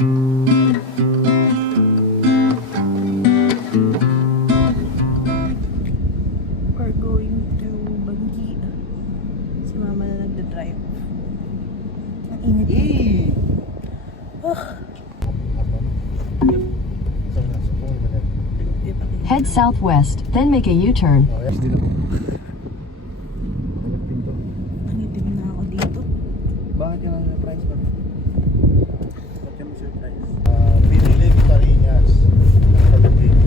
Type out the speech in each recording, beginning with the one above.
We're going to Bangi. Si mama na nagda-drive. Ang init. Head southwest, then make a U-turn. Nangitim na ako dito. Bakit ka lang na-price ba? Bakit ka na-surprise? Pinili ni Tarinas ang palugin.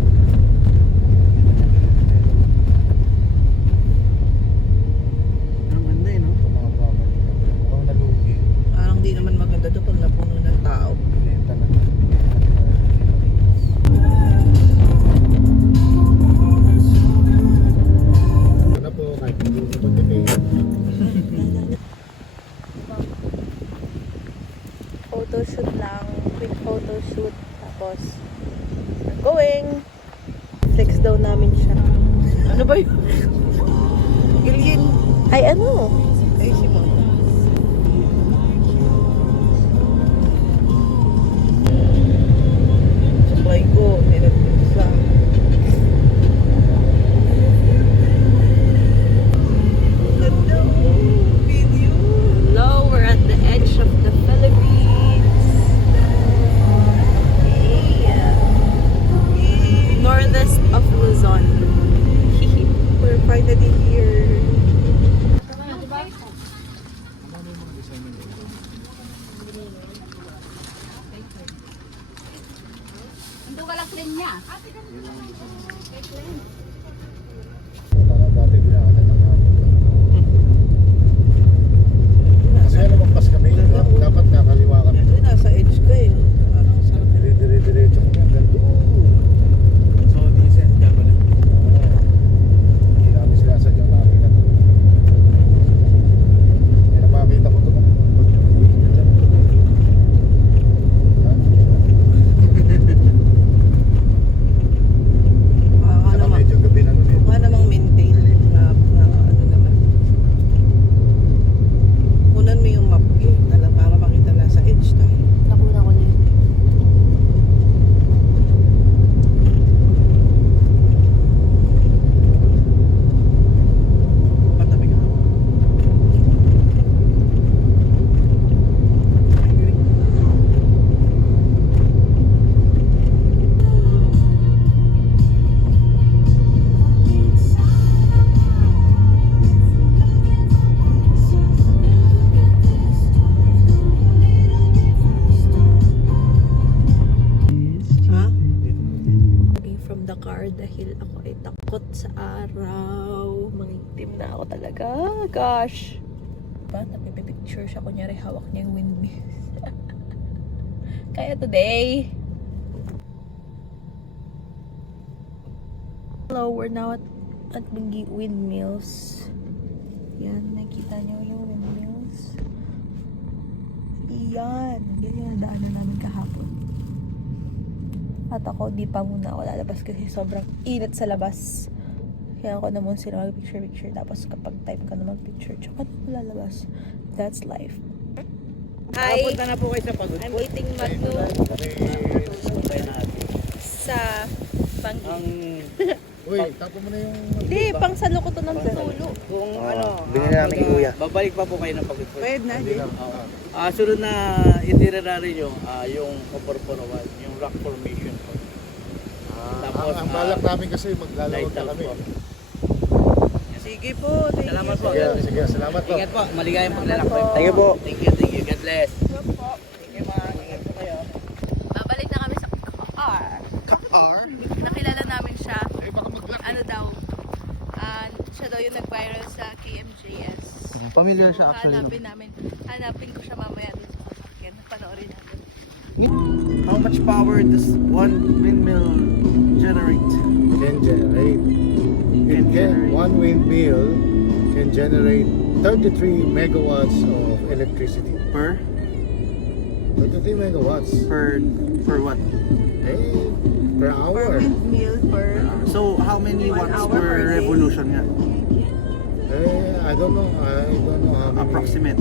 Ang ganda eh, no? Tumaba ka niya. Mukhang nalugi. Parang di naman maganda to pag napuno ng tao. Pinenta na. Ano po, kahit hindi ko pagdating. Photoshoot lang. Quick photoshoot. Tapos, we're going. Flex daw namin siya. Ano ba yun? Alien. Ay, ano? Ay, si mama. Supply ko. Nilagpisa. Ganda mo. Video. Hello, we're at the edge of the Philippines. Yeah. Northwest of Luzon. We're finally here. Dati binakatan ng hapon. Kasi lumagpas kami. Dapat nakaliwa kami. Ito nasa edge ka eh. Parang sarap. Dire-diretso kami hanggang doon. So, decent ka pala. Hindi namin sinasadyang makita to. May napakita ko to. Saka medyo gabi na nun eh. Mukha namang maintain na ano naman. Kunan mo yung map eh. Para makita na sa edge tayo. Nakuna ko na yun. Patabi ka. Ha? Looking from the car dahil ako ay takot sa araw. Mangitim na ako talaga. Gosh. Diba? Napipicture siya. Kunyari hawak niya yung windmills. Kaya today. Hello, we're now at Bangi Windmills. Yan, nakita niyo yung windmills. Yan. Yan yung daanan namin kahapon. At ako, di pa muna ako lalabas kasi sobrang init sa labas. Kaya ako na muna sila mag-picture-picture. Tapos kapag time ka na mag-picture, tsaka na lalabas. That's life. Hi! Punta na po kayo sa pagod. I'm eating Magno Puntayin natin. sa Bangi. Ang... Uy, tapo mo na yung... Hindi, pang salo ko to ng tulo. Kung binili namin kay Kuya. Babalik pa po kayo ng pagod. Pwede na, Hindi di. lang. Sunod na itinerary nyo, yung Kaporporowan, yung rock formation po. Tapos, Ang balak namin kasi maglalawag na Lighthouse kami. po. Sige po, thank Salamat you. po. Sige, sige, salamat po. Ingat po, maligayang paglalakbay. po. Thank you po. Thank you. God bless. Thank you, ma. Ingat po kayo. Babalik na kami sa car. Car? Nakilala namin siya. Eh, baka mag-lock. Ano daw, siya daw yung nag-viral sa KMJS. Familiar siya actually. Hanapin ko siya mamaya dun sa sasakyan. Panoorin natin. How much power does one windmill generate? Can generate. Can generate. One windmill can generate 33 megawatts of electricity. Per 33 megawatts. per what? Eh, per hour. windmill per... So how many 1 watts hour per per day. revolution nga? I don't know. I don't know how many. Approximate.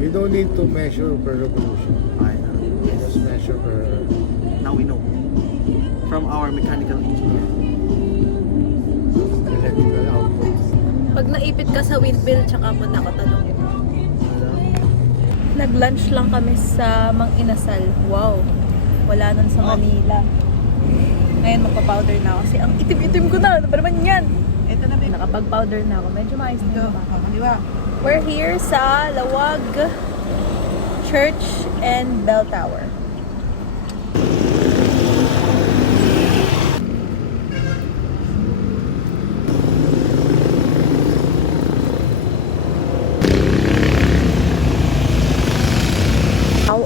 You don't need to measure per revolution. I know. Just measure from our mechanical engineer. Electrical output. Pag naipit ka sa windmill, tsaka mo na ako tanongin. Nag-lunch lang kami sa Mang Inasal. Wow. Wala nun sa Manila. Ngayon magpa-powder na ako kasi ang itim-itim ko na. Ano ba naman yan? Ito na din. Nakapag-powder na ako. Medyo maayos na ba? We're here sa Lawag Church and Bell Tower.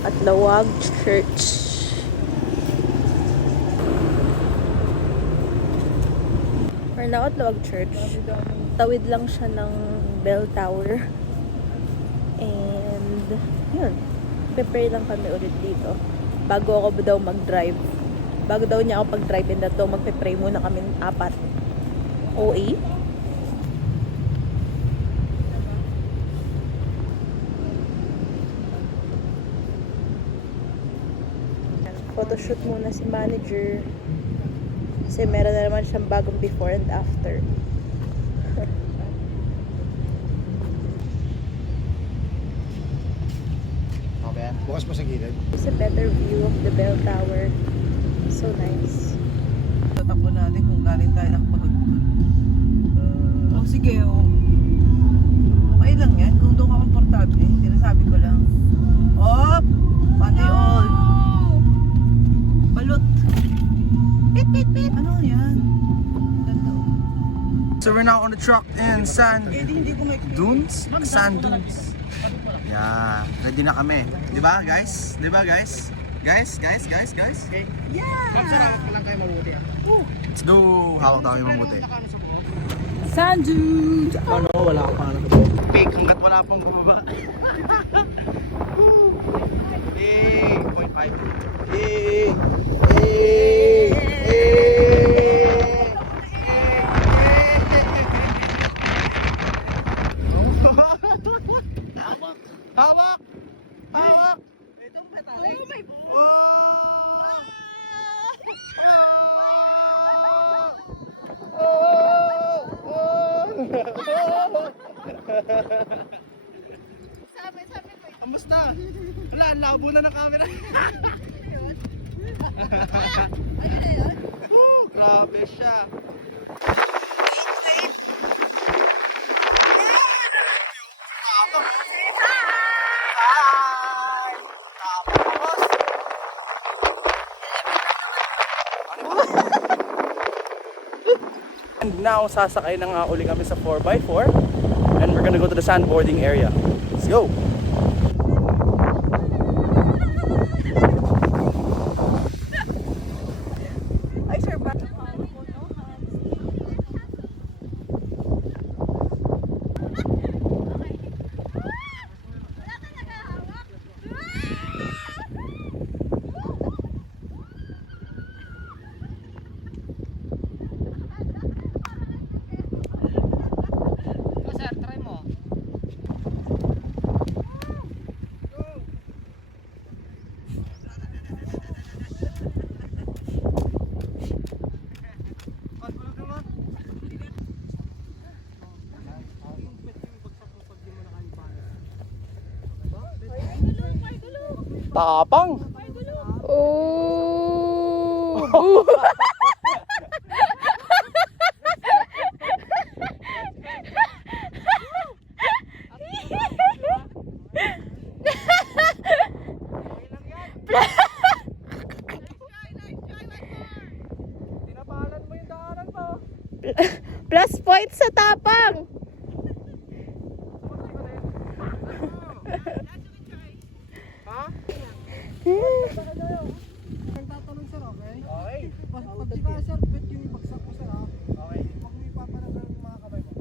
At Lawag Church. We're now at Lawag Church. Tawid lang siya ng Bell Tower. And yun. Prepare lang kami ulit dito. Bago ako daw mag-drive. Bago daw niya ako pag-drive in daw, magpe-pray muna kami 4. OA. Photoshoot muna si manager kasi meron na naman siyang bagong before and after. Okay. Bukas mo sa gilid. It's a better view of the bell tower. So nice. Tatakbo natin kung galing tayo ng pagod. Sige, okay lang yan. Kung doon ka komportable, sinasabi ko lang. Pati all. Balot. Pit, pit, pit. Ano yan? So we're now on the truck in sand Hindi ko may... dunes? Sand dunes. Yeah, ready na kami. Di ba guys? Di ba guys? Guys? Yeah! Let's go! Hawak tayo mabuti. Sand dunes! Ano? Wala ka pa na fake hanggat wala pang bumaba. 0.5. Hawak! Hawak! Kamusta? Wala, ang labo na ng camera. Grabe siya. And now, sasakay na nga uli kami sa 4x4 and we're gonna go to the sandboarding area. Let's go! Ay, sir, ba? Tapang! Oh! Plus points sa tapang! Tatanong sir, okay? Okay. Pag di ka sir, bet yung ibagsak ko sir ha? Okay. Huwag mo ipapananggal yung mga kamay mo.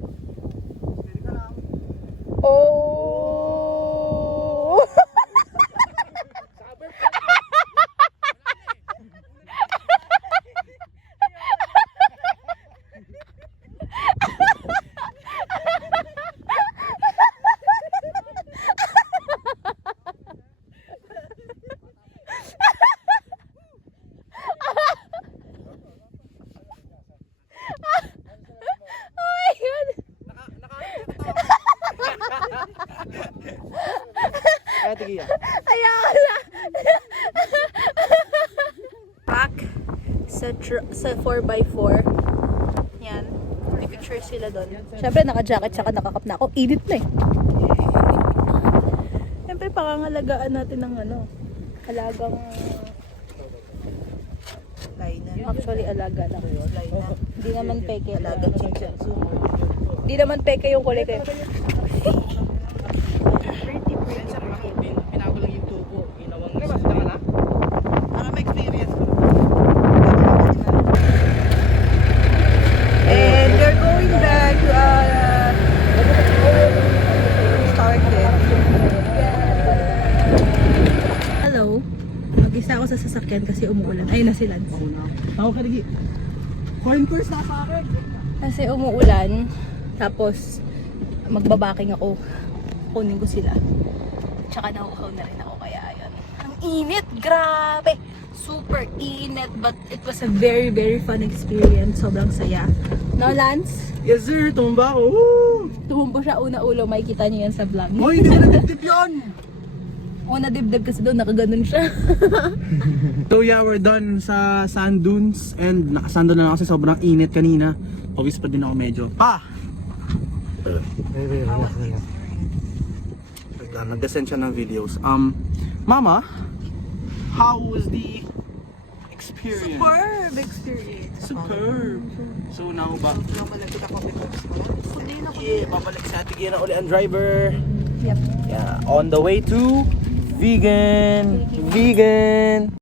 Steady ka lang. Oh! Ate Gia. Ayaw na! Back sa 4x4. Yan. May picture sila doon. Siyempre, naka-jacket tsaka nakakap na ako. Init na eh. Siyempre, pangangalagaan natin ng alagang actually alaga lang. Hindi naman peke. Alagang chinchonsu. Hindi naman peke yung kulay kayo. Pinago lang yung tubo. Ginawang na. Para ma-experience ko. And we're going back to started. Hello. Mag-isa ako sa sasakyan kasi umuulan. Ayun na si Lance. Ako ka lagi. Coin purse na sa akin. Kasi umuulan. Tapos magbabaking ako. Kunin ko sila. Tsaka nahuhaw na rin ako. Kaya ayun. Ang init. Grabe. Super init. But it was a very, very fun experience. Sobrang saya. No, Lance? Yes sir, tumba ako. Woo! Tumumbo siya una ulo. Makikita niyo yan sa vlog. Hoy, hindi ko nagtip yun. Una dibdib kasi doon. Nakaganon siya. So yeah, we're done sa sand dunes and nakasando na lang kasi sobrang init kanina. Pawis pa din ako medyo. Nag-descend siya ng videos. Mama, how was the experience? Superb experience. Superb. So now ba? Yeah, babalik sa Ate Gia na uli ang driver. Yep. Yeah, on the way to vegan.